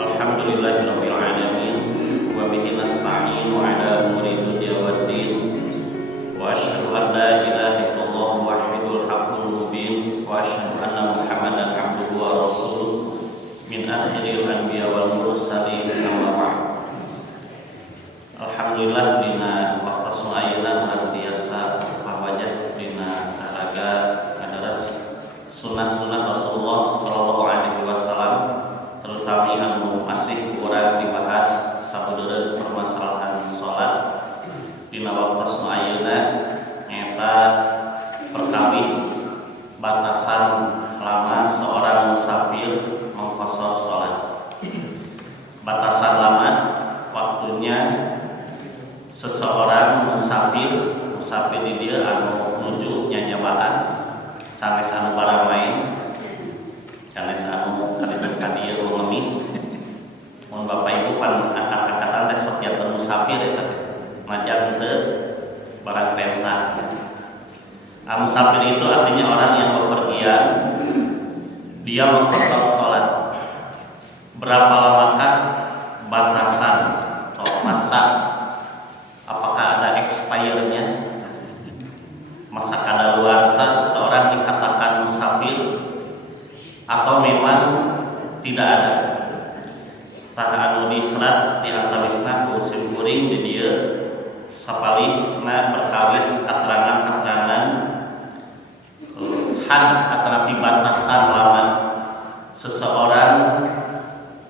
Alhamdulillahirabbil alamin wa bihi nasta'inu ala umuri dunya waddin wa asyhadu an la ilaha illallah wahidul haqqul mubin wa asyhadu anna Muhammadan abduhu wa rasuluh min akhiril anbiya wal mursalin amma ba'd. Alhamdulillah dina waqtos ayeuna luar biasa pawajah dina araga ngadaras sunah-sunah Rasulullah sallallahu alaihi wasallam, terutama anu masih kurang dibahas sabeudeureun permasalahan salat dina waqtos ayeuna nyaeta perkawis batasan lama seorang musafir mengqashar salat. Batasan lama waktunya seseorang musafir di dia anu menuju nyanyabaan sanes anu barang lain sanes anu kalimat kadieu mengemis. Mun Bapak Ibu pan angkat-angkatan teh sok janten musafir eta ngajak teu barang penta. Musafir itu artinya orang yang bepergian, dia mengqashar salat. Berapa lamakah batasan atau masa? Apakah ada expire-nya? Masa kadaluarsa seseorang dikatakan musafir atau memang tidak ada? Tah anu diserat di antawisna ku simkuring di dieu sapalihna berkawis katerangan-katerangan had atau batasan lama seseorang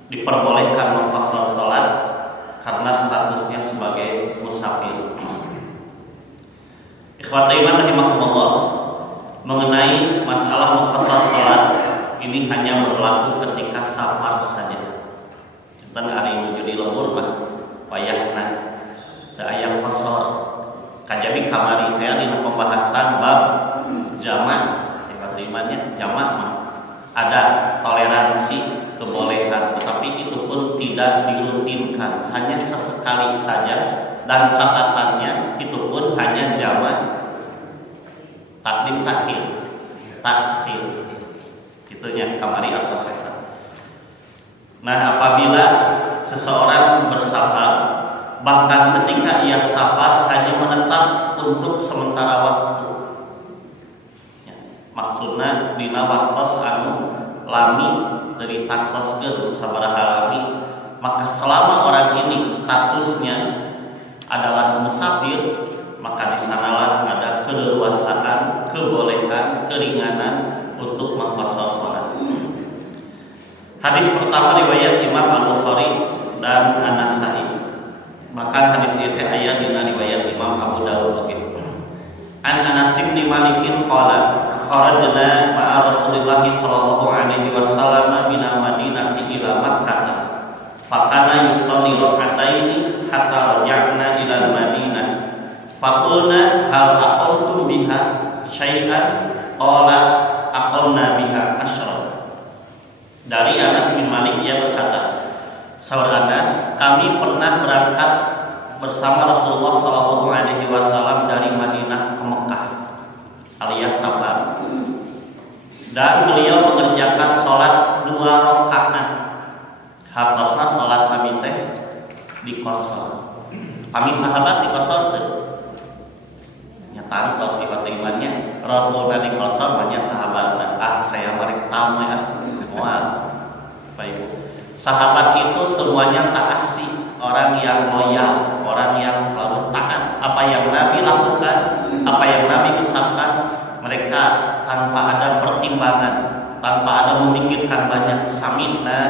diperbolehkan mengqashar salat karena statusnya sebagai musafir. Ikhwati iman rahimakumullah, mengenai masalah mengqashar salat ini hanya berlaku ketika safar saja. Kita hari menuju di lembur mah wayahna teu aya qashar. Kajabi kamari teh dina pembahasan bab jamak, imannya jamak mah ada toleransi kebolehan, tetapi itu pun tidak dirutinkan, hanya sesekali saja, dan catatannya itu pun hanya jamak takdim takhir itunya kamari atau sehat. Nah, apabila seseorang bersafar, bahkan ketika ia safar hanya menetap untuk sementara waktu ya, maksudna dina waktos anu lami dari taktoskeun sabaraha lami, maka selama orang ini statusnya adalah musafir, maka di sanalah ada keleluasaan, kebolehan, keringanan untuk mengqashar salat. Hadis pertama riwayat Imam Al-Bukhari dan An-Nasa'i. Bahkan hadis ieu teh aya dina riwayat Imam Abu Dawud begitu. An Anas bin Malik qala kharajna ma'a Rasulillah sallallahu alaihi wasallam min Madinati ila Makkah. Fakana yusalli rak'ataini hatta raja'na ila Madinah. Faqulna hal aqamtum biha syai'an? Qala aqamna biha asyra. Dari Anas bin Malik ia berkata, saudara Anas, kami pernah berangkat bersama Rasulullah sallallahu alaihi wasallam dari Madinah ke Mekah alias safar. Dan beliau mengerjakan sholat 2 rakaat. Hartosna sholat kami teh diqashar. Kami sahabat diqashar teh. Nyata tos imannya Rasulullah diqashar banyak sahabatna. Saya mari tamu ya. Wah. Baik. Sahabat itu semuanya taasi, orang yang loyal, orang yang selalu taat. Apa yang Nabi lakukan, apa yang Nabi ucapkan, mereka tanpa ada pertimbangan, tanpa ada memikirkan banyak, samina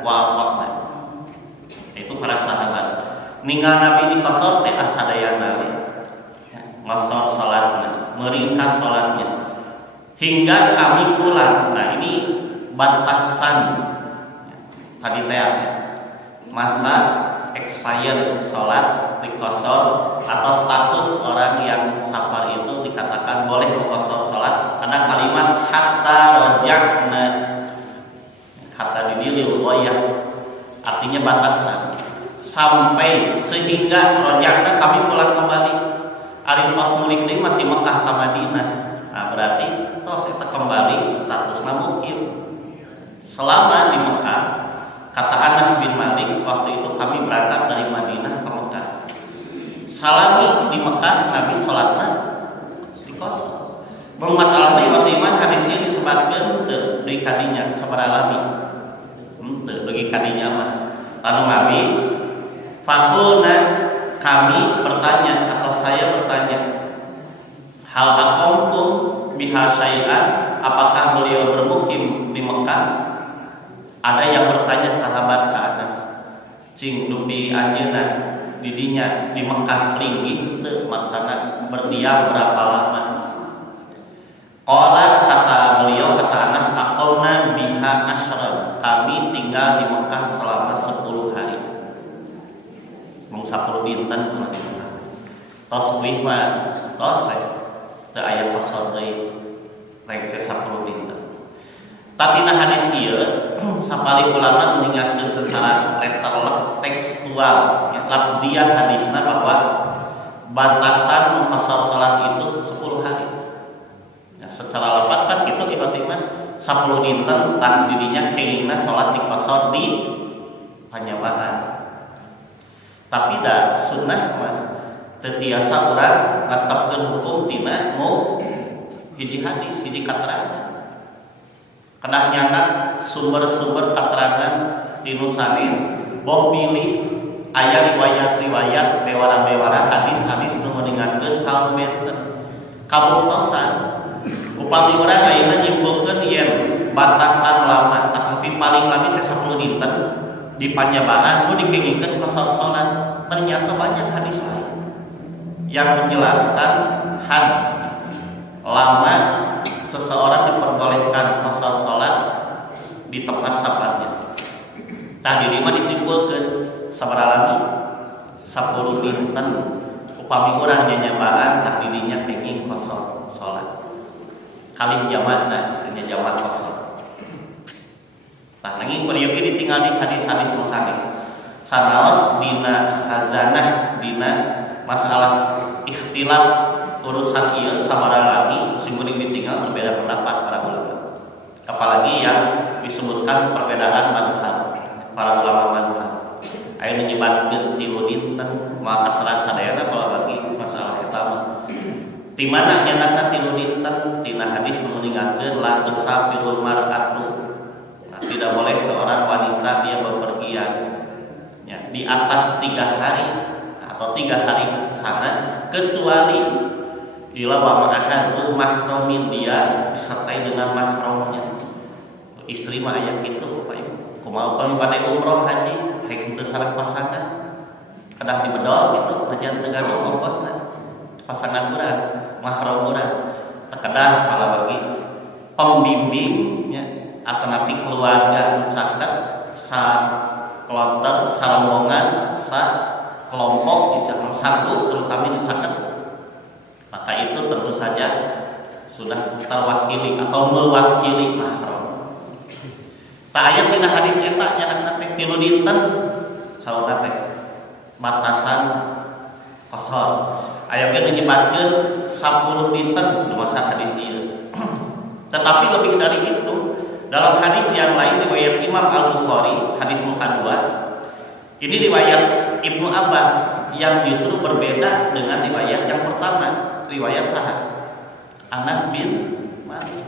wa ata'na. Itu para sahabat. Ninggal Nabi diqashar teh asadayana we. Qashar salatna, meringkas salatnya hingga kami pulang. Nah, ini batasan tadi teh masa expired salat diqashar atau status orang yang safar itu dikatakan boleh mengqashar salat. Ada kalimat hatta raja'na, hatta didilil ghayah, artinya batasan sampai sehingga raja'na kami pulang kembali. Ari tos mulik deui mah ti Mekah ka Madinah. Nah, berarti tos eta kembali statusna mukim. Selama di Mekah Kata Anas bin Malik, waktu itu kami berangkat dari Madinah ke Mekah. Salami di Mekah Nabi sholatna di kosong. Mun masalah waktu iman hadis ini disebutkan dari kadinya sabaralami. Bagi kadinya mah. Lalu Nabi fakulna kami bertanya atau saya bertanya, hal aqamtum biha syai'an, apakah beliau bermukim di Mekah? Ada yang bertanya sahabat ke Anas, cing dupi anjeunna didinya di Mekah linggih teu maksana berdiam berapa lama? Qala kata beliau, kata Anas, aqamna biha asyran, kami tinggal di Mekah selama 10 hari. Mung 10 dinten cenah kita. Tos wih mah tos we. Teu aya qasar deui. Rek 10 dinten. Tatina hadis ieu sapali ulama mengingatkan secara letterlek tekstual ya, lafdiyah hadisna bahwa batasan qasar salat itu 10 hari. Ya, secara lafaz kan kitu ibaratna mah 10 dinten tah dirinya kengingna salat di qasar di panjamahan. Tapi da sunnah mah teu tiasa urang netepkeun hukum tina mu hiji hadis, hiji katerangan. Kedah nyanak sumber-sumber keterangan di nusanis boh milih aya riwayat-riwayat bewara-bewara hadis-hadis nu ngadingatkeun hal benten kabuktosan upami urang ayeuna nyimpulkeun yen batasan lama tapi paling lami teh 10 dinten di panjabaan ku dikengingkeun qasar salat. Ternyata banyak hadis lain yang menjelaskan had lama seseorang diperbolehkan qasar salat di tempat salatnya. Tah diri mah disimpulkeun sabaralami 10 dinten upami urang nyanyabaan tah dirinya kenging qasar salat. Kalih jamakna nya jamak qasar. Tah nanging beliau ieu ditinggal di hadis-hadis nusanis. Sanaos dina khazanah dina masalah ikhtilaf urusan ieu sabaralami sing meuning ditinggal berbeda pendapat para ulama. Apalagi yang disebutkan perbedaan madhab para ulama madhab. Aya nu nyebatkeun 3 dinten maka salat sadayana kalau bagi masalah eta mah. Di mana nyanana 3 dinten tina hadis nu ningatkeun la tusafirul mar'atu. Nah, tidak boleh seorang wanita dia bepergian ya, di atas 3 hari atau 3 hari ke sana kecuali ila wa ma'ahadu mahramin, dia disertai dengan mahramnya. Istri mah aya kitu Bapak Ibu. Kumaha upami bade umroh haji hayang teu sareng pasangan. Kedah dibedol gitu hajan teu gaduh ongkosna. Pasangan urang, mahram urang. Kedah kala bagi pembimbing nya atanapi keluarga caket sa kelompok sarombongan sa kelompok misalnya satu terutama dicatat, maka itu tentu saja sudah terwakili atau mewakili mahram. Tak ayat tina hadis eta nyana teh 3 dinten sauna teh batasan qasar. Aya ge nyebutkeun 10 dinten di masa hadis ieu. Tetapi lebih dari itu dalam hadis yang lain riwayat Imam Al-Bukhari hadis muka 2 ini riwayat Ibnu Abbas yang justru berbeda dengan riwayat yang pertama, riwayat sahabat Anas bin Malik.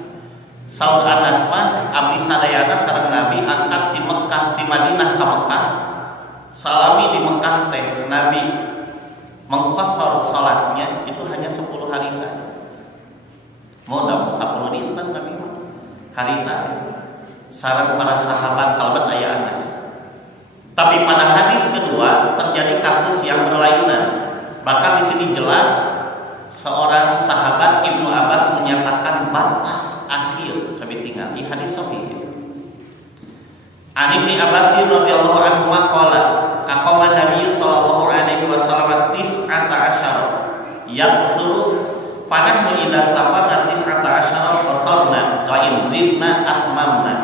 Saud Anas mah abdi sadayana sareng Nabi angkat di Mekah di Madinah ke Mekah. Salami di Mekah teh Nabi mengqasar salatnya itu hanya 10 hari saja. Mau dapat 10 dinten Nabi harita sareng para sahabat kalebet aya Anas. Tapi pada hadis kedua terjadi kasus yang berlainan. Bahkan di sini jelas seorang sahabat Ibnu Abbas menyatakan batas akhir cabe tinggal di hadis sahih. An Ibnu Abbas radhiyallahu anhu qala aqama Nabi sallallahu alaihi wasallam 19 yaqsuru panah idza safana 19 qasalna wa in zidna atmamna.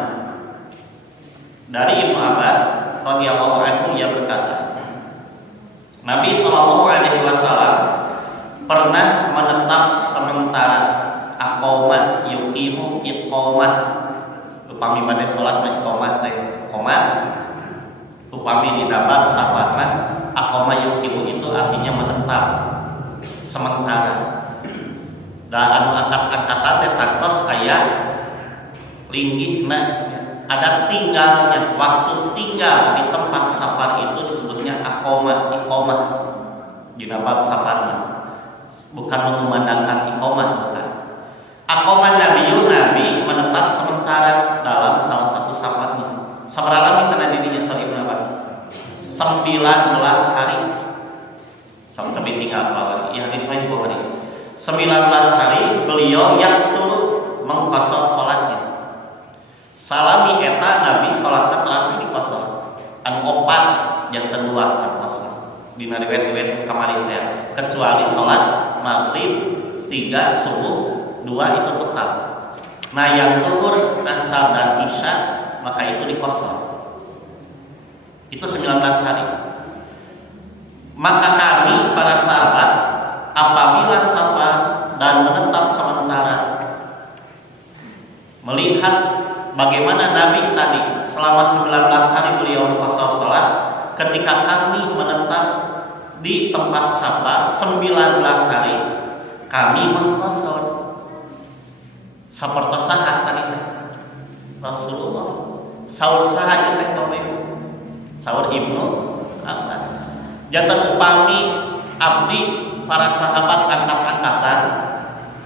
Dari Ibnu Abbas radhiyallahu anhu ia berkata, Nabi sallallahu alaihi wasallam pernah menetap sementara aqoma yuqimu iqamah upami bade salat iqamah teh qomat Upami di dapat sahabat akoma yukimu itu artinya menetap sementara. Dan anu angkat-angkatan teh tantos aya linggihna, ada tinggalnya, waktu tinggal di tempat safar itu disebutnya akoma, iqomah di bab safarna, bukan mengumandangkan iqomah, bukan. Akoma nabiyun, nabi menetap sementara dalam salah satu safarnya. Sabarala micana didinya Sal Ibnu Abbas 19 hari. Sama cabai tinggal bawah ya hadis lain bawah ini 19 hari beliau yaksur mengkosor sholatnya. Salami eta nabi sholatnya terasa dikosor. Anu opat yang kedua kosor. Di riwayat-riwayat kemarin ya, kecuali sholat maghrib 3 subuh 2 itu tetap. Nah yang tuhur asar dan isya maka itu dikosor. Itu 19 hari. Maka kami para sahabat apabila safar dan menetap sementara melihat bagaimana Nabi tadi selama 19 hari beliau mengkosor sholat, ketika kami menetap di tempat safar 19 hari kami mengkosor seperti sahat tadi Rasulullah. Saur saha teh Bapak Ibu? Saur Ibnu Abbas. Jantan upami abdi para sahabat angkat-angkatan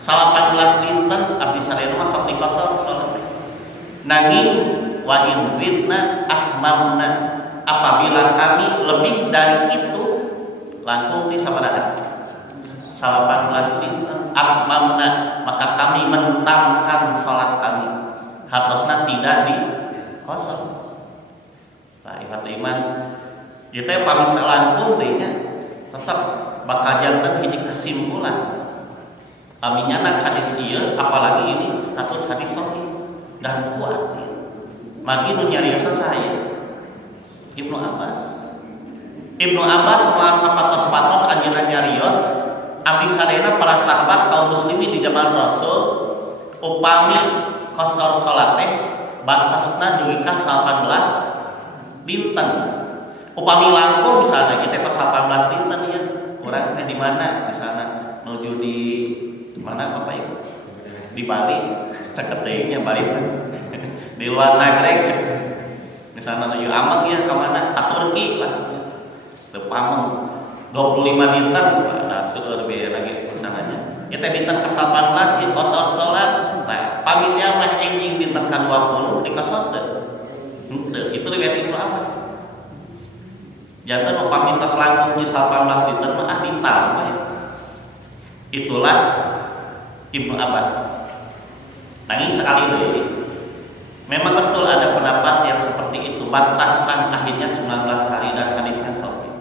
18 dinten abdi sadaya masuk di kosor salat. Nanging wa in zidna akmamna, apabila kami lebih dari itu langkung ti sabaraha 18 dinten akmamna, maka kami mentamkan salat kami hartosna tidak di kosong. Nah, ibarat iman ieu teh pamisa langkung deui nya tetep bakal janten hiji kesimpulan. Aminyana hadis ieu apalagi ini status hadis sahih dan kuat. Magi nu nyarios saya Ibnu Abbas. Ibnu Abbas masa patos-patos anjeunna nyarios abdi sadayana para sahabat kaum muslimin di zaman Rasul upami qasar salat teh batasna dugi ka 18 dinten. Upami langkung misalnya kita pas 18 dinten ya, orang teh di mana di sana menuju di mana Bapak Ibu? Di Bali, ceket deungnya Bali. Di luar negeri. Di sana menuju Amang ya ke mana? Ka Turki lah. Teu pameng 25 dinten ada seueur biaya lagi usananya. Ya teh dinten ke 18 ieu qasar salat. Tah pamitnya mah enjing dinten ka 20 dikosor teu. Itu riwayat Ibnu Abbas. Jantan upami tos langkung di 18 dinten mah ditambah. Itulah Ibnu Abbas. Nanging sekali deui memang betul ada pendapat yang seperti itu, batasan akhirnya 19 hari dan hadisnya sahih.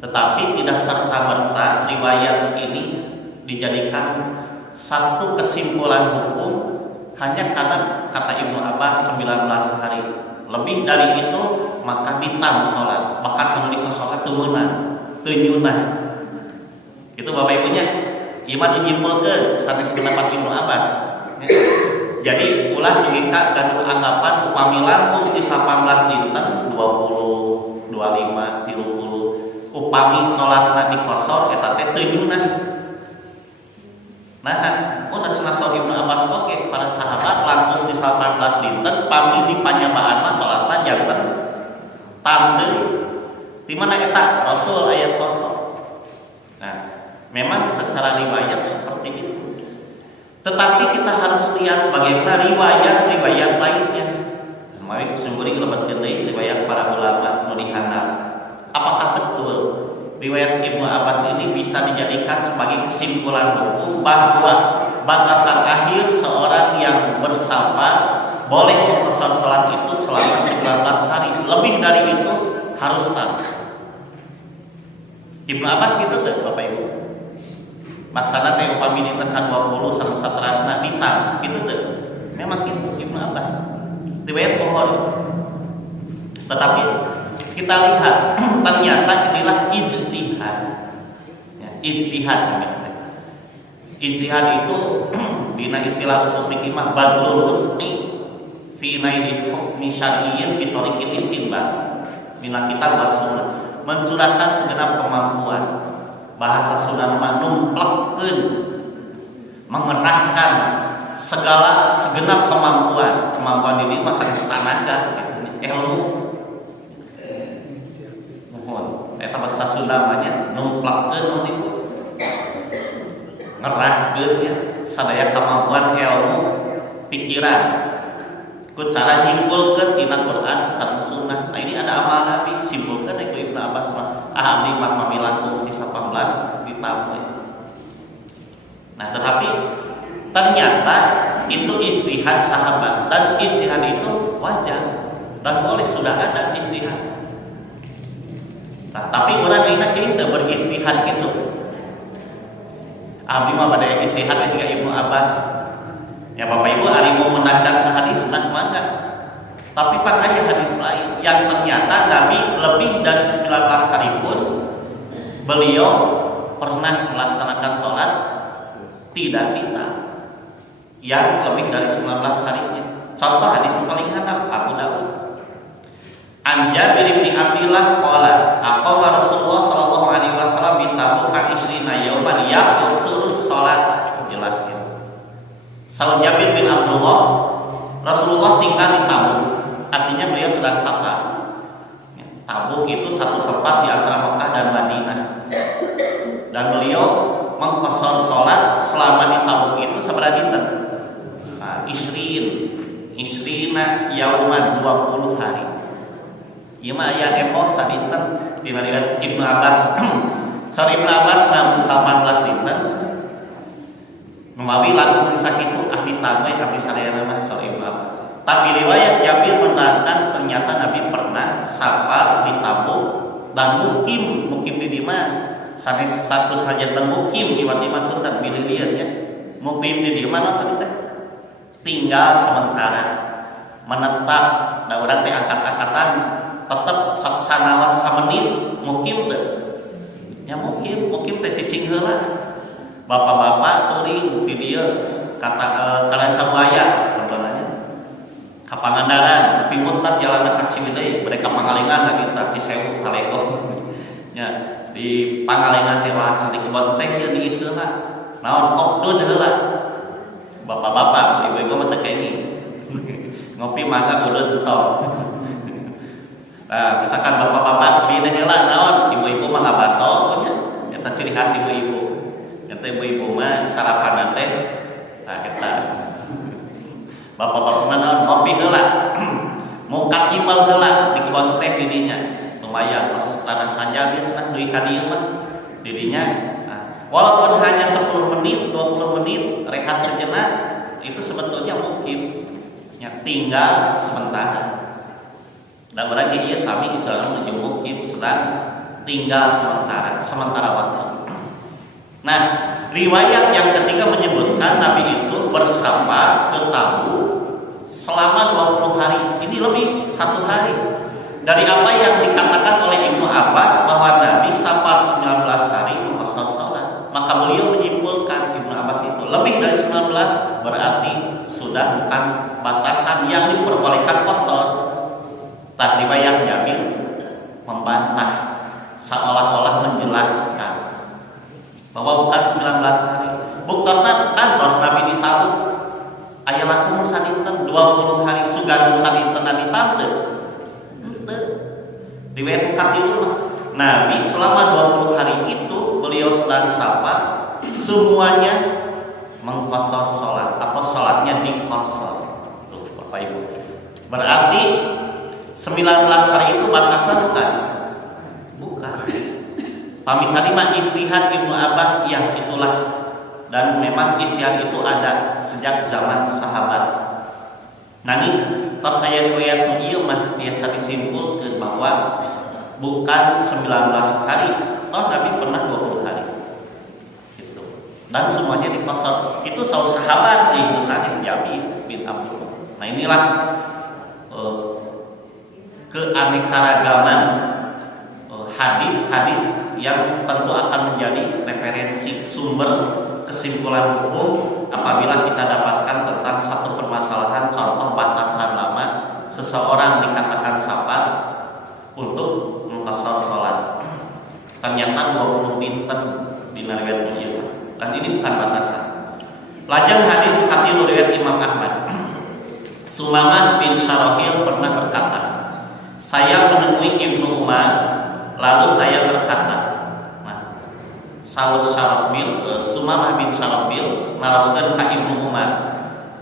Tetapi tidak serta-merta riwayat ini dijadikan satu kesimpulan hukum hanya karena kata Ibnu Abbas 19 hari. Lebih dari itu maka ditam sholat, bahkan anu dikosor teu meunang, teu nyunah. Itu Bapak Ibunya iman nyimpulkeun sanes pendapat Ibnu Abbas. Jadi ulah dingika kanu anggapan upami langkung di 18 dinten 20, 25, 30 upami salatna dikosor eta teh teu nyunah. Nah, mun cenah Ibnu Abbas oge para sahabat langkung di 18 dinten pami di panyabaan mah salatna janten tam deui. Di mana eta Rasul ayat contoh. Nah, memang secara riwayat seperti itu. Tetapi kita harus lihat bagaimana riwayat-riwayat lainnya. Mari kesimpulan lebetkeun deui riwayat para ulama nu dihandap. Apakah betul riwayat Ibnu Abbas ini bisa dijadikan sebagai kesimpulan hukum bahwa batasan akhir seorang yang bersafar boleh mengqasar salat itu selama 19 hari. Lebih dari itu harus tam. Ibnu Abbas gitu tuh Bapak Ibu. Maksana teh upami ditekan 20 sareng saterasna ditam gitu tuh. Memang gitu Ibnu Abbas. Riwayat Bukhari. Tetapi kita lihat ternyata inilah ijtihad. Ya, ijtihad ini. Ijtihad itu dina istilah usul fikih mah badlul usni fi naili hukmi syar'iyyin bi tariqil istinbat. mina kitab was sunnah, mencurahkan segenap kemampuan. Bahasa Sunda mah numplekeun, mengerahkan segenap kemampuan ini mah sanes tenaga gitu, ilmu. Mohon eta bahasa Sunda mah nya numplekeun niku. Ngerahkeun ya sadaya kemampuan ilmu pikiran ku cara nyimpulkeun tina Quran sareng Sunnah. Nah, ini ada amal Nabi simpulkeun ku Ibnu Abbas mah abdi mah mamilanku di 18 ditambah. Nah, tetapi ternyata itu ijtihad sahabat dan ijtihad itu wajar dan boleh, sudah ada ijtihad. Nah, tapi orang lainnya kita beristihad gitu. Abdi mah pada ijtihad ketika Ibnu Abbas. Ya Bapak Ibu, hari mau menangkan sehadis mangga. Tapi pan aya hadis lain yang ternyata Nabi lebih dari 19 hari pun beliau pernah melaksanakan sholat tidak ditam yang lebih dari 19 harinya. Contoh hadis yang paling handap Abu Dawud. An Jabir bin Abdillah qala aqama Rasulullah sallallahu alaihi wasallam bi Tabuk isrina yauman yaqsurus salat. Jelas ya. Saud Jabir bin Abdullah, Rasulullah tinggal di Tabuk, artinya beliau sedang safar. Tabuk itu satu tempat di antara Mekah dan Madinah, dan beliau mengqasar salat selama di Tabuk itu sabar dinten. Nah, isrina yauman 20 hari. Ieu mah aya embok sadinten dina Ibnu Abbas. Sari Ibnu Abbas namun 18 dinten. Memawi langkung sakitu ahli tamai ahli sadayana mah Ibnu Abbas. Tapi riwayat Jabir menerangkan ternyata Nabi pernah safar di Tabuk dan mukim di dimana sanes satu saja mukim di Watimah Kuntan milih ya. Mukim di dimana tadi teh tinggal sementara menetap da urang teh angkat-angkatan tetap sanawas samenit mukim teh. Ya mukim teh cicing heula. Bapak-bapak touring di dia kata Karancabuaya contohnya ka Pangandaran tapi muntah jalan ka Ciwidey mereka Pangalengan lagi ta Cisewu Kalego nya di Pangalengan teh wah cantik kebon teh ya di iseulah naon kopdun heula bapak-bapak ibu-ibu mah teh kayak ini ngopi mangga buleut tong. Nah misalkan bapak-bapak beli heula naon ibu-ibu mah ngabaso nya eta ciri khas ibu-ibu. Ibu-ibu mah sarapan teh nah kita bapak-bapak mana ngopi heula mukat imbal heula di kebon teh didinya lumayan tos tanah saja dia cenah deui ka dieu mah didinya nah, walaupun hanya 10 menit 20 menit rehat sejenak itu sebetulnya mungkin ya, tinggal sementara dan berarti ia sami Islam menuju mungkin sedang tinggal sementara waktu. Nah, riwayat yang ketiga menyebutkan Nabi itu bersafar ke Tabuk selama 20 hari. Ini lebih 1 hari dari apa yang dikatakan oleh Ibnu Abbas bahwa Nabi safar 19 hari mengqasar salat. Maka beliau menyimpulkan Ibnu Abbas itu lebih dari 19 berarti sudah bukan batasan yang diperbolehkan qasar. Tak riwayat Jabir membantah seolah-olah menjelaskan bahwa bukan 19 hari. Buktosna kantos Nabi di Tabuk. Aya laku saninten 20 hari sugan saninten Nabi tante. Henteu. Riwayat katilu mah Nabi selama 20 hari itu beliau sedang safar semuanya mengqasar salat atau salatnya diqasar. Tuh Bapak Ibu. Berarti 19 hari itu batasan kan? Bukan. Pamit tadi mah ijtihad Ibnu Abbas ya itulah dan memang ijtihad itu ada sejak zaman sahabat. Nani tos aya riwayat nu ieu mah biasa disimpulkeun bahwa bukan 19 hari, toh Nabi pernah 20 hari. Gitu. Dan semuanya diqasar. Itu sahabat di Sanis Jabir bin Abdullah. Nah inilah keanekaragaman hadis-hadis yang tentu akan menjadi referensi sumber kesimpulan hukum apabila kita dapatkan tentang satu permasalahan contoh batasan lama seseorang dikatakan safar untuk mengqasar salat. Ternyata 20 dinten di riwayat ieu. Dan ini bukan batasan. Lajeng hadis katilu riwayat Imam Ahmad. Sumamah bin Syarahil pernah berkata, saya menemui Ibnu Umar, lalu saya berkata, Saur Syarahbil, Sumamah bin Syarahbil naroskeun ka Ibnu Umar.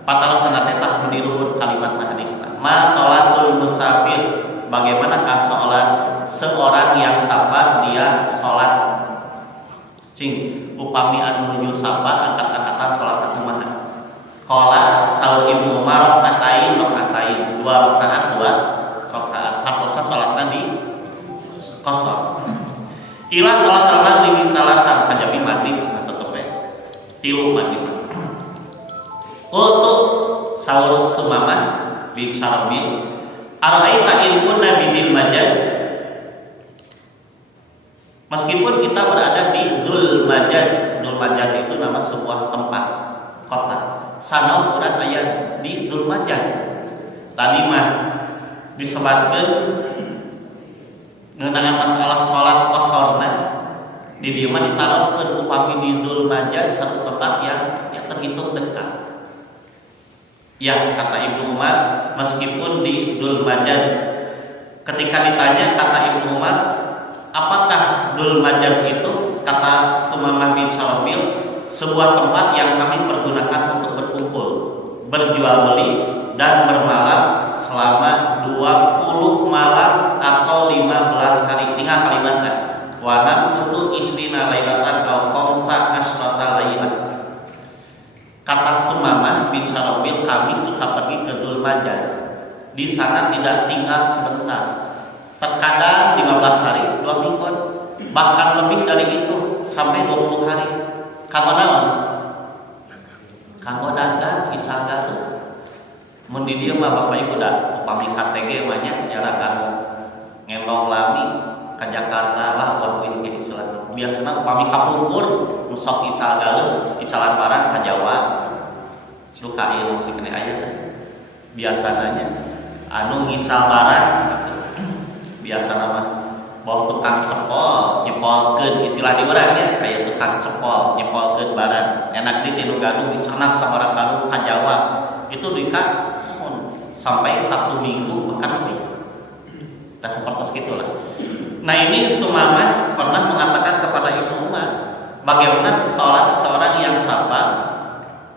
Patarosana teh tah mendiluhur kalimat hadisna. Ma sholatul musafir, bagaimanakah sholat seorang yang sabar dia sholat? Cing, upami anu nuju sabar angkat-angkatan sholat kumaha? Qala saur Ibnu Umar rakatain, 2 rakaat 2 rakaat. Hartosna sholatna di qasar. Ila salat al-maghrib salasan kajabi maghrib tetep we 3 maghrib. Qultu saur Sumamah bin Syarahbil, ara'aita in kunna bidil majaz. Meskipun kita berada di Dzul Majaz, Dzul Majaz itu nama sebuah tempat kota. Sanaos urang aya di Dzul Majaz. Tadi mah disebutkeun ngeunaan masalah salat qasorna di dieu mah ditaroskeun upami di Dzul Majaz satu tempat yang terhitung dekat. Ya, kata Ibnu Umar, meskipun di Dzul Majaz, ketika ditanya kata Ibnu Umar, apakah Dzul Majaz itu? Kata Sumamah bin Syarahbil, sebuah tempat yang kami pergunakan untuk berkumpul, berjual beli dan bermalam selama 20 malam atau 15 hari. Tinggal kalimatnya wa namuthu isrina lailatan aw khamsa asyrata lailah. Kata Sumamah bin Syarahbil, kami suka pergi ke Dzul Majaz. Di sana tidak tinggal sebentar. Terkadang 15 hari, 2 minggu, bahkan lebih dari itu sampai 20 hari. Kanggo naon? Kanggo dagang icaga tuh. Mun di dieu mah Bapak Ibu da upami KTG mah nya jarak anu ngendong lami ka Jakarta wah ini istilah. Biasana upami kapungkur nu sok icaga leuh, icalan barang ka Jawa. Luka ieu masih kena aya teh. Biasanya anu ngical barang biasana mah bawa tukang cepol nyepolkeun istilah di urang nya aya tukang cepol nyepolkeun barang enak di tinu gaduh dicanak sabaraha gaduh ka Jawa itu dikat sampai 1 minggu bahkan lebih. Kita seperti itulah. Nah ini Sumamah pernah mengatakan kepada Ibnu Umar, bagaimana seseorang yang sabar,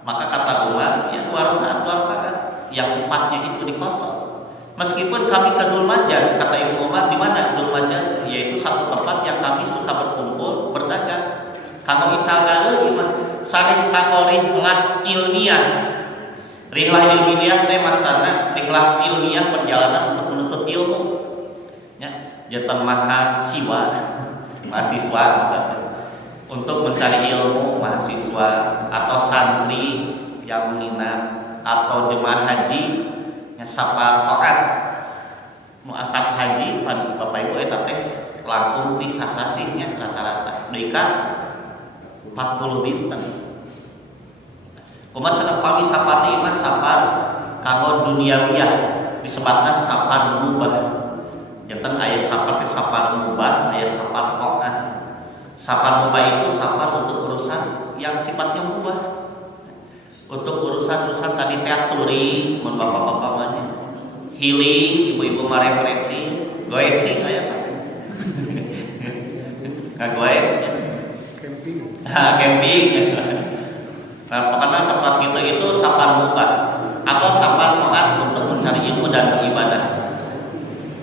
maka kata Umar, ya 2 rakaat yang 4-nya itu dikosong. Meskipun kami ke Dzul Majaz, kata Ibnu Umar, di mana Dzul Majaz? Yaitu satu tempat yang kami suka berkumpul, berdagang. Kanggo ical galeuh ieu mah sanes kanggo rihlah ilmiah. Rihlah ilmiah teh maksana rihlah ilmiah perjalanan untuk menuntut ilmu. Ya, janten mahasiswa misalnya. Untuk mencari ilmu mahasiswa atau santri yang minat atau jemaah haji yang sapar tokat mau angkat haji pada Bapak Ibu eta teh langkung ti sasasihnya rata-rata deui 40 dinten. Kumaha cenah pami sapar ieu mah sapar kanggo duniawiyah disebutna sapar mubah. Janten aya sapar teh sapar mubah, aya sapar qokah. Sapar mubah itu sapar untuk urusan yang sifatnya mubah. Untuk urusan-urusan tadi teaturi, mun bapak-bapak mah healing, ibu-ibu mah refreshing, goesing aya teh. Ngagoes. Camping. Nah, pokoknya sepas gitu itu sapar mubah atau sapar mu'ad untuk mencari ilmu dan beribadah.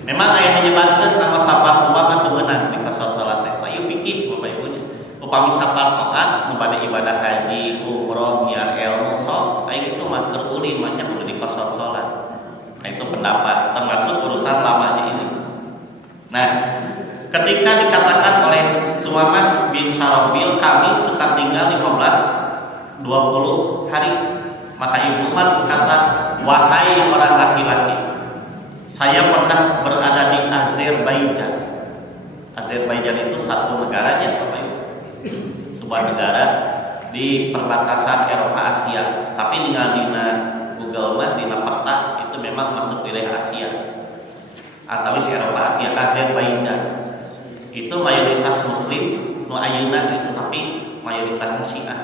Memang aya menyebabkan kalau sapar mubah mah teu meunang di kasal salat teh. Ieu pikir Bapak Ibunya. Upami sapar mu'ad nu bade ibadah haji, umroh, nyiar ilmu sok, aya itu mah keur ulin mah nya kudu di kasal salat. Nah, itu pendapat termasuk urusan lamanya ini. Nah, ketika dikatakan oleh Sumamah bin Syarahbil, kami suka tinggal 15-20 hari, maka Ibnu Umar berkata, wahai orang laki-laki, saya pernah berada di Azerbaijan. Azerbaijan itu satu negaranya Bapak Ibu, sebuah negara di perbatasan Eropa Asia, tapi tinggal di Google mah di peta itu memang masuk wilayah Asia. atau si Eropa Asia Azerbaijan itu mayoritas muslim nu ayeuna gitu, tapi mayoritasnya Syiah.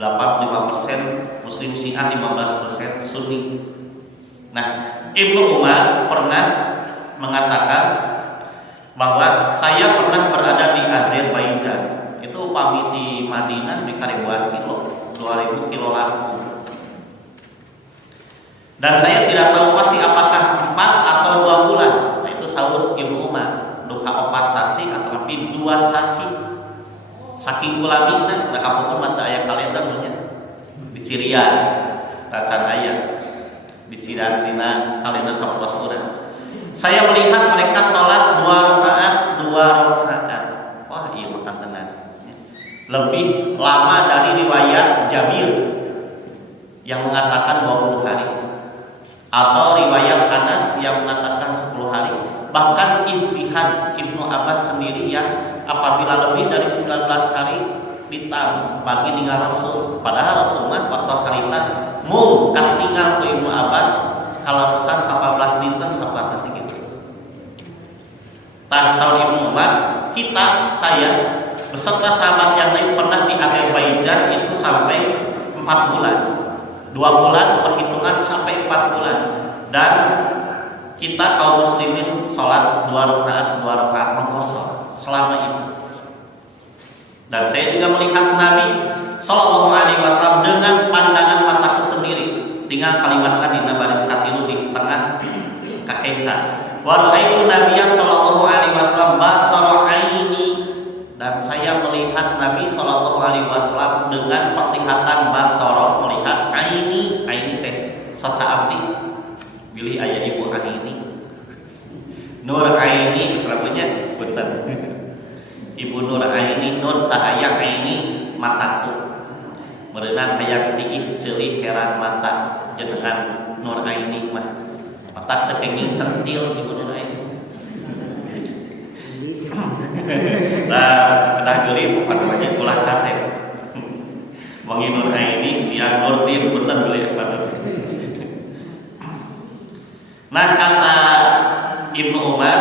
85% muslim Syiah, 15% Sunni. Nah, Ibnu Umar pernah mengatakan bahwa saya pernah berada di Azerbaijan. Itu upami di Madinah di karibuan kilo, 2000 kilo laku. Dan saya tidak tahu pasti apakah 4 atau 2 bulan. Nah, itu sahur Ibnu Umar, duka 4 sasi atau tapi 2 sasi. Saking ulamina, da kapupun mata aya kalendernya. Di Cirian, tacan aya. Di Cirian dina kalender 11 urang. Saya melihat mereka sholat 2 rakaat. Wah, iya makan tenang. Lebih lama dari riwayat Jabir yang mengatakan 20 hari. Atau riwayat Anas yang mengatakan 10 hari. Bahkan ijtihad Ibnu Abbas sendiri yang apabila lebih dari 19 hari ditam bagi tinggal Rasul. Padahal Rasulullah waktu saritan mung tinggal ke Ibnu Abbas kalasan 18 dinten sapat nanti gitu. Tasawuf Ibnu Umar, saya beserta sahabat yang lain pernah di Azerbaijan itu sampai 4 bulan. 2 bulan perhitungan sampai 4 bulan. Dan kita kaum muslimin sholat 2 rakaat mengkosor selama itu. Dan saya juga melihat Nabi Sallallahu Alaihi Wasallam dengan pandangan mataku sendiri. Tinggal kalimat tadi baris katilu di tengah kakeca. Wa ra'aitu Nabiyya Sallallahu Alaihi Wasallam basara aini. Dan saya melihat Nabi Sallallahu Alaihi Wasallam dengan penglihatan basara, melihat aini teh soca abdi. Pilih ayah ibu aini. Nur aini misalnya punten. Ibu Nur aini, nur cahaya aini mataku. Merenang hayang tiis ceuli heran mata jenengan Nur aini mah. Mata teu kenging centil Ibu Nur aini. Nah, kedah gelis pokoknya ulah kasep. Wangi Nur aini siang Nur tim punten beli apa. Nah, kata Ibnu Umar,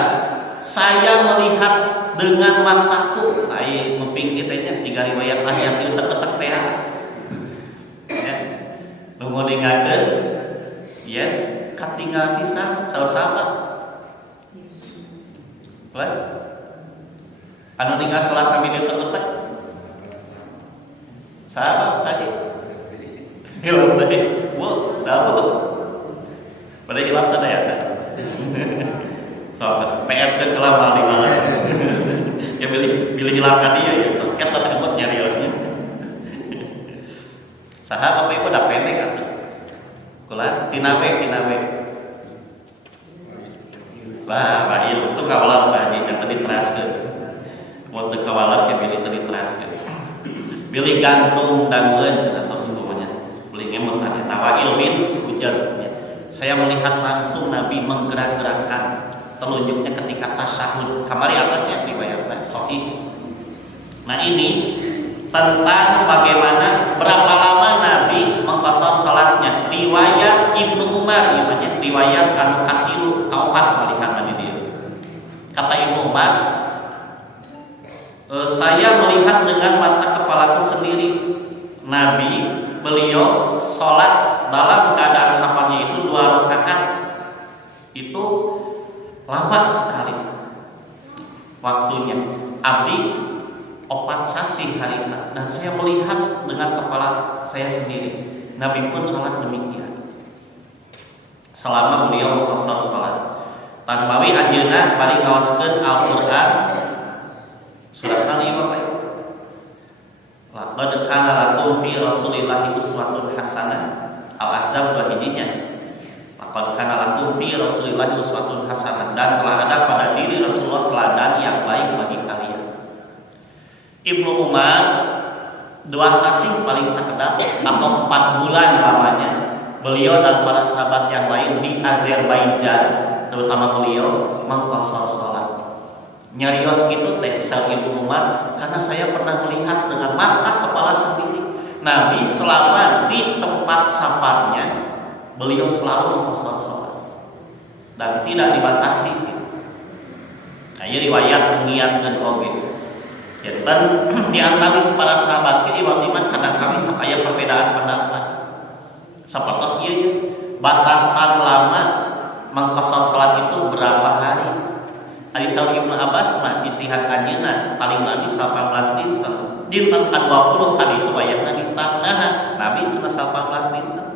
saya melihat dengan mataku, ai meping kitanya 3 riwayat ayat itu tetek teh. Ya. Nu ngadengkeun ya, katinggal pisan saur-saur. Wah. Anu tinggal salat kami di tetek. Saha tadi? Hilap tadi. Bu, saha bu? Pada hilap sadaya kan? So, PR ke kelama di mana? Ya pilih hilap kan dia ya. So, kan tas emot nyariosnya. Saha Bapak Ibu udah pendek atuh. Kula tinawe. Bah, ieu tuh kawalan banyak yang tadi teraskeun. Mun teu kawalan ke pilih tadi teraskeun. Pilih gantung dangeun cenah sesungguhnya. Pilih ngemot aya tawa ilmin ujar. Saya melihat langsung Nabi menggerak-gerakkan telunjuknya ketika tasyahud. Kamari atasnya riwayatkan sahih. Nah, ini tentang bagaimana berapa lama Nabi mengqashar salatnya. Riwayat Ibnu Umar namanya, riwayat anu katilu kaopat malihan di dia. Kata Ibnu Umar, saya melihat dengan mata kepalaku sendiri Nabi beliau sholat dalam keadaan safarnya itu 2 rakaat. Itu lama sekali waktunya. Abdi 4 sasi harina. Dan saya melihat dengan kepala saya sendiri Nabi pun sholat demikian selama beliau mengqashar sholat. Tanpawi ajeuna paling ngawaskeun Al-Qur'an surat kali Bapak Ibu. Laqad kana lakum fi Rasulillahi uswatun hasanah. Al-Ahzab 2 hijinya. Laqad kana lakum fi Rasulillahi uswatun hasanah, dan telah ada pada diri Rasulullah teladan yang baik bagi kalian. Ibnu Umar 2 sasi paling sakedap atau 4 bulan lamanya beliau dan para sahabat yang lain di Azerbaijan, terutama beliau mengqashar salat. Nyarios gitu teh Ibnu Umar, karena saya pernah melihat dengan mata kepala sendiri Nabi selama di tempat safarnya beliau selalu mengqashar salat dan tidak dibatasi. Aya riwayat mengiatkeun oge. Janten di antara para sahabat ge iman kadang kali sok aya perbedaan pendapat. Sapertos ieu ya, batasan lama mangkosor salat itu berapa hari? Ari saur Ibnu Abbas mah istihad anjeunna paling lami 18 dinten. Dinten ka-20 kali itu wayahna ditambah Nabi cenah 18 dinten.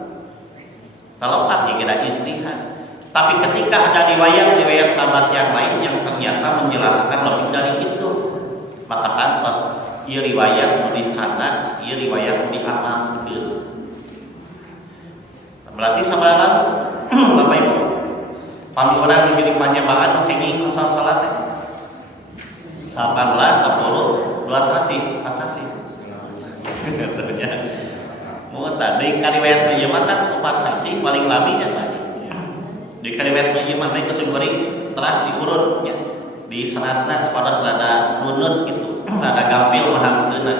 Terlepas ya kita istihad. Tapi ketika ada riwayat sahabat yang lain yang ternyata menjelaskan lebih dari itu, maka pantas ieu riwayat nu dicana, ieu riwayat nu diamalkeun. Berarti sabaraha Bapak Ibu? Pami urang menjadi panyebaan nu kenging kosong salat teh. 18, 10, 2 sasi, 4 sasi. Tentunya. Mau tadi kariwayat ieu mah kan 4 sasi paling laminya tadi. Di kariwayat ieu mah naik kesumbering teras diurut ya. Di seratna pada selada runut gitu. Ada gampil mahamkeunna.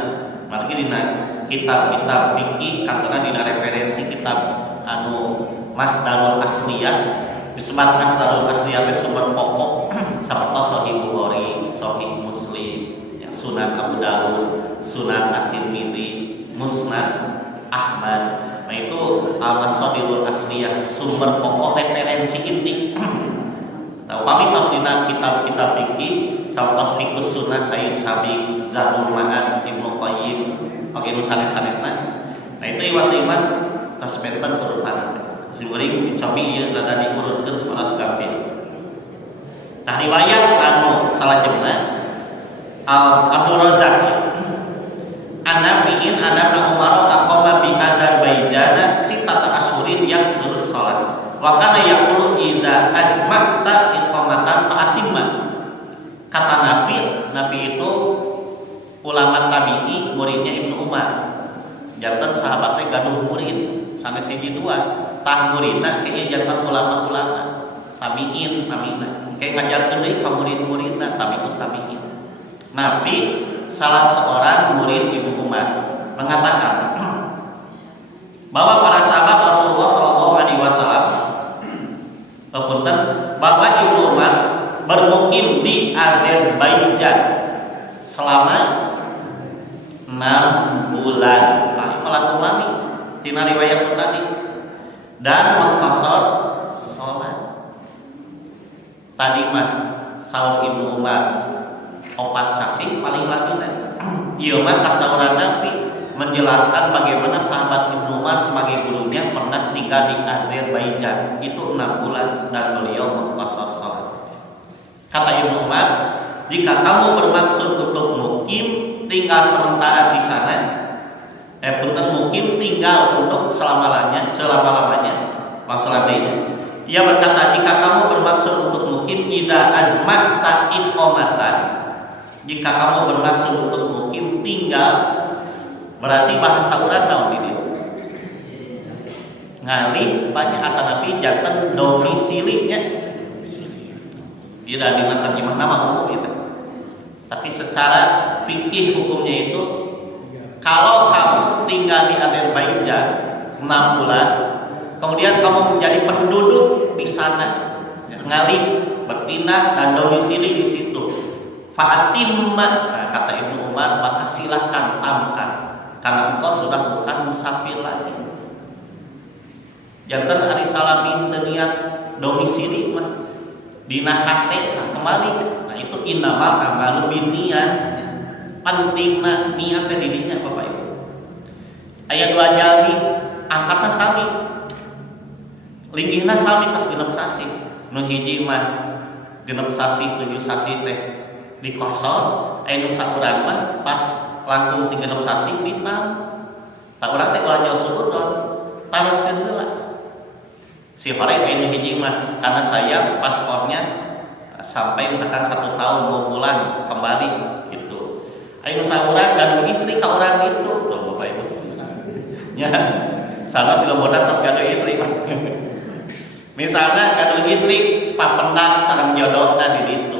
Margi dina kitab-kitab fikih kantona dina referensi kitab anu Masdarul Asliyah disebut Masdarul Asliyah teh sumber pokok sapertos Sahih Bukhari, Sahih Muslim, ya, Sunan Abu Dawud, Sunan At-Tirmidzi, Musnad Ahmad. Nah itu Al-Masdirul Asliyah sumber pokok referensi inti. Tahu pami tos dina kitab-kitab fikih sapertos Fiqhus Sunnah Sayyid Sabiq, Zadul Ma'ad Ibnu Qayyim, oge nu sanes-sanesna. Nah itu iman tos benten urutan. Siburing dicobi ieu rada diurutkeun sanes gampil. Tah riwayat anu salajengna Abdul Razak An-Nafi'in anna Umar aqama bi Adzarbaijana sitata asyurin yang surus salat. Wa kana yaqulu idza azmata iqamatan fa'atimma. Kata Nafi itu ulama tabi'i, muridnya Ibnu Umar. Janten sahabatnya gaduh murid sanes hiji dua. Tah muridna ke janten ulama-ulama tabi'in, kayak ngajarkeun deui ka murid-muridna tabi'in. Nabi salah seorang murid Ibnu Umar mengatakan bahwa para sahabat Rasulullah Shallallahu Alaihi Wasallam bahwa Ibnu Umar bermukim di Azerbaijan selama 6 bulan. Malah ulami tina riwayat tadi dan mengqasar salat. Tadi mah saur Ibnu Umar 4 sasi paling lagina. Ieu mah kasauran Nabi menjelaskan bagaimana sahabat Ibnu Umar sebagai gurunya pernah tinggal di Azerbaijan itu 6 bulan dan beliau mengqasar salat. Kata Ibnu Umar, jika kamu bermaksud untuk mukim tinggal sementara di sana, mungkin tinggal untuk selama-lamanya. Maksudnya, ia berkata, jika kamu bermaksud untuk mukim idza azmata iqamatan, jika kamu bermaksud untuk mukim tinggal, berarti bahasa urang naon ini? Ngalih banyak kata Nabi janten domisilinya. Tidak dengan terjemah nama umum itu. Tapi secara fikih hukumnya itu, kalau kamu tinggal di Azerbaijan 6 bulan, kemudian kamu menjadi penduduk di sana, ngalih, berpindah dan domisili di situ, fa'atimma, kata Ibnu Umar, maka silahkan tamkan, karena engkau sudah bukan musafir lagi. Janten ari salamin teu niat domisili mah dina hate kembali. Nah itu innamal amalu binniyat. Pentingna niatnya didinya Bapak Ibu. Aya 2 jalmi angkatna sami. Linggihna sami tas 6 sasi. Nu hiji mah 6 sasi 7 sasi teh dikosor, aya nu saurang mah pas langkung 6 sasi ditam. Tak urang teh ulah nyawa subuton. Taroskeun heula. Si hore aya nu hiji mah karena saya paspornya sampai misalkan 1 tahun 2 bulan kembali gitu. Ayo saurang gaduh istri ka urang gitu loh Bapak Ibu. Ya. Salah juga bodan tas gaduh istri Pak. Misalnya gaduh istri papendak sareng jodohna di ditu.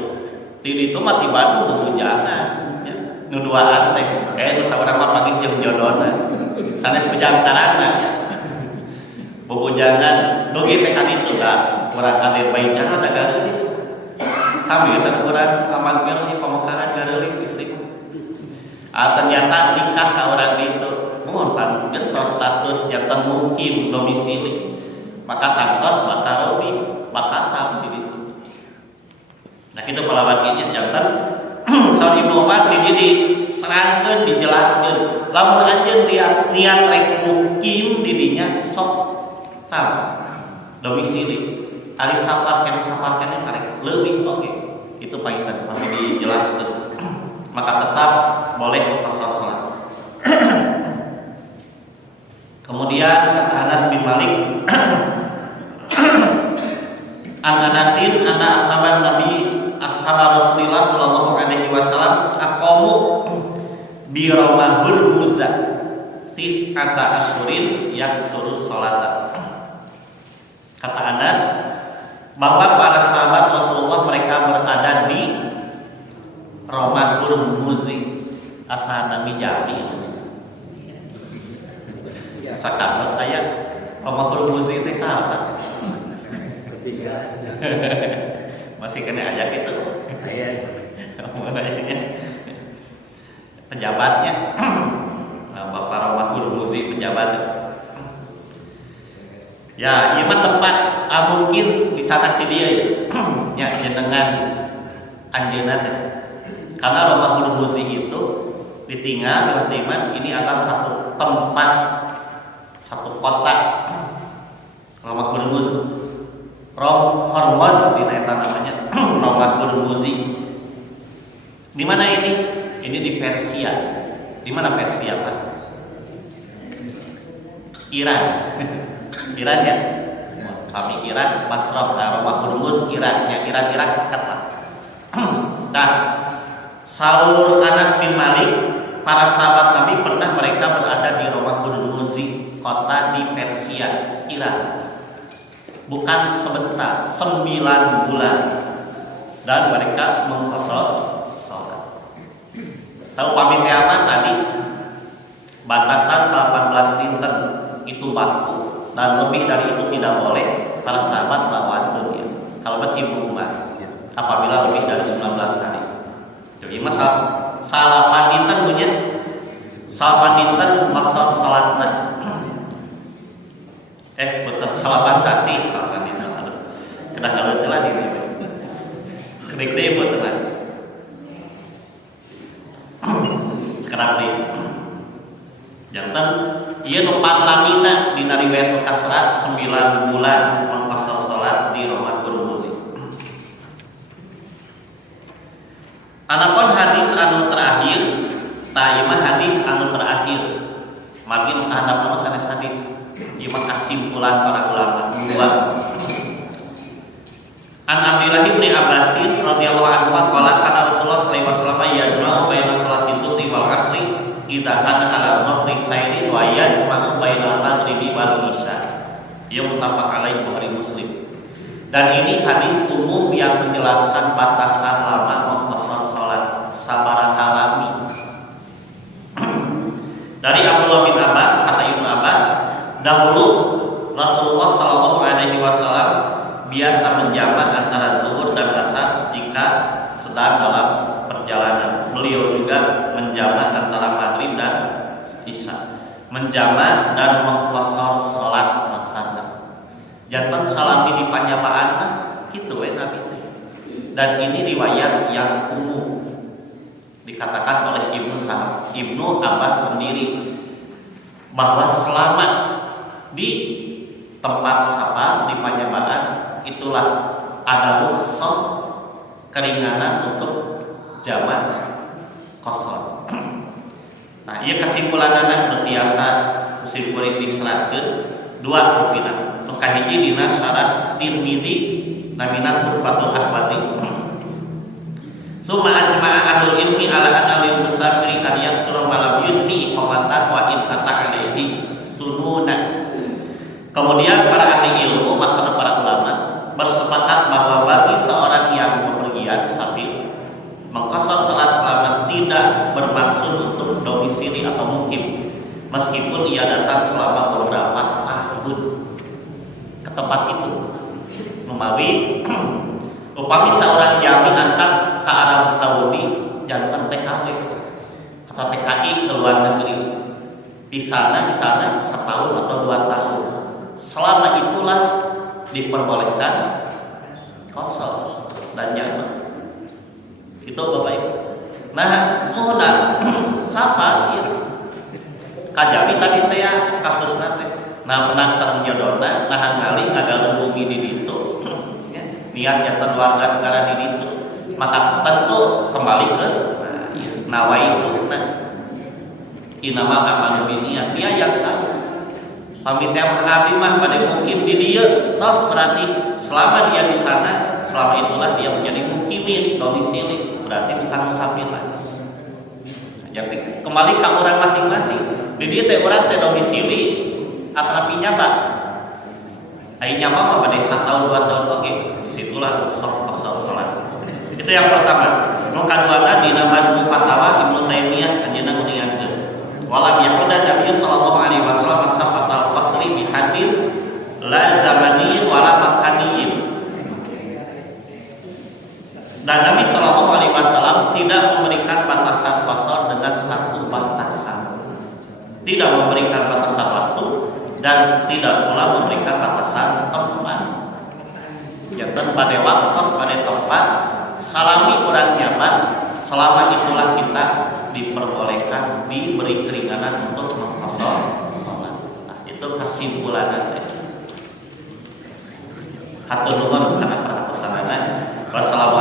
Di ditu mah di Bandung bubujangan ya. Nu duaan teh nu saurang mah panggih jeung jodohna. Sanes pejantaranna ya. Bubujangan dugi teh ka ditu da urang Azerbaijan ada gaduh sambil sekurang amagir di pemekaran garelis istri. Ternyata nikah ka orang itu, mohon pan gentos status jantan mukim domisili, maka tangkos bakal robi bakatam gitu. Nah itu pelawakinya jantan soal Ibnu Umar jadi terangkan dijelaskan. Lamun anjeun niat rek mukim didinya sok tam domisili. Ari sapar kene arek leuwih oge. Itu paitan maka dijelaskan. Maka tetap boleh qasar salat. Kemudian kata Anas bin Malik An Anasin anna ashaban Nabi ashab Rasulullah sallallahu alaihi wasallam aqamu bi Ramahul Muza tis'ata asyurin yaksurus salata. Kata Anas bahwa para sahabat Rasulullah mereka berada di Ramahul Muzi asana mijami sakantos aya Ramahul Muzi teh sahabat masih kena ajak itu pejabatnya Bapak Ramahul Muzi pejabat ya ieu mah tempat mungkin dicatat di dia ya jenengan anjeunna teh karena Ramahul Muzi itu ditinggal oleh teman ini adalah satu tempat satu kota Ramahul Muzi Hormuz di namanya Ramahul Muzi. Di mana ini? Ini di Persia. Di mana Persia, Pak? Iran. Iran ya? Kami Iran, Basrah, Ramahul Muzi Iran. Ya Iran caket lah. Nah, saur Anas bin Malik, para sahabat Nabi pernah mereka berada di Ramahul Muzi, kota di Persia, Iran. Bukan sebentar, 9 bulan, dan mereka mengqasar salat. Tahu pamit apa tadi? Batasan 18 dinten itu waktu, dan lebih dari itu tidak boleh para sahabat melawan dunia. Kalau bagi Ibnu Umar, apabila lebih dari 19 hari. Jadi masalah salapan dinten punya, salapan dinten qasar salatna. Betul salapan sasi salapan dinten. Kedah galeuteun lah ini. Kedek deui betul aja. Sekarang deui. Janten ieu nu patlamina dina riwayat kasrat 9 bulan mangqasar salat di Ramahul Muzi. Anapun hadis anu terakhir, ieu mah hadis anu terakhir. Margi nu kahandapna sanes hadis. Ieu mah kesimpulan para ulama dua. An Abdullah bin Abbas radhiyallahu anhu qala kana Rasulullah sallallahu alaihi wasallam yajma'u baina salatil dhuhri wal 'ashri idza kana ala dhahri sayyidin wa yajma'u baina maghribi wal isya. Ia muttafaq alaihi Bukhari Muslim. Dan ini hadis umum yang menjelaskan batasan lama mengqasar salat sabaraha lami. Dari Abdullah bin Abbas kata Ibnu Abbas, dahulu Rasulullah sallallahu alaihi wasallam biasa menjamak antara zuhur dan asar jika sedang dalam perjalanan. Beliau juga menjamak antara maghrib dan isya. Menjamak dan mengqasar salat maksana. Janten salami di panjabaan kitu we Nabi teh. Dan ini riwayat yang umum dikatakan oleh Ibnu Abbas sendiri bahwa selama di tempat safar di panjabaan itulah ada rukhsah keringanan untuk jamak qasar. Nah, ieu kesimpulanana nu tiasa kesimpulan diseratkeun dua rupina. Nu kahiji dina syarah Tirmidzi namina Tuhfatul Ahwadi. Summa ajma'a ahlul ilmi ala anna lil musafiri an yaksura malam yujmi iqamatan wa in ata alaihi sununan. Kemudian para ahli ilmu, maksudnya para ulama bersepakat bahwa bagi seorang yang bepergian musafir mengqasar salat selama tidak bermaksud untuk domisili atau mukim, meskipun ia datang selama beberapa tahun ke tempat itu, melalui Upami seorang jami angkat ke Arab Saudi jantan TKW atau TKI ke luar negeri, di sana misalnya 1 tahun atau 2 tahun, selama itulah diperbolehkan qasar dan jamak. Itu Bapak Ibu. Nah, mohon sapa ieu kajami tadi teh kasusna teh. Nah, menang sareng jodona nah ngali ngagalunggi di ditu ya, niat nyata warga negara di ditu, maka tentu kembali ke nawa itu inama amal biniat dia yang tahu. Pamitia abdi mah pada mukim di dia, tos berarti selama dia di sana, selama itulah dia menjadi mukimin domisili, berarti bukan musafir lagi. Jadi kembali ke orang masing-masing. Di dia teh orang teh domisili atrapinya Pak. Akhirnya mah pada 1 tahun 2 tahun oke, disitulah sok salat. Itu yang pertama. Nu kaduana dina Majmu' Fatawa Ibnu Taimiyah anjeunna nguningatkeun. Walam yaqudan Nabi sallallahu alaihi wasallam safatal qasri bi hadin la zamaniyin wala makaniyin. Dan Nabi sallallahu alaihi wasallam tidak memberikan batasan qasar dengan satu batasan. Tidak memberikan batasan waktu dan tidak pula memberikan batasan tempat. Jantan pada waktu pada tempat salami orang nyaman, selama itulah kita diperbolehkan diberi keringanan untuk mengqasar salat. Nah, itu kesimpulannya. Hatur nuhun kana perhatosanana. Wassalamualaikum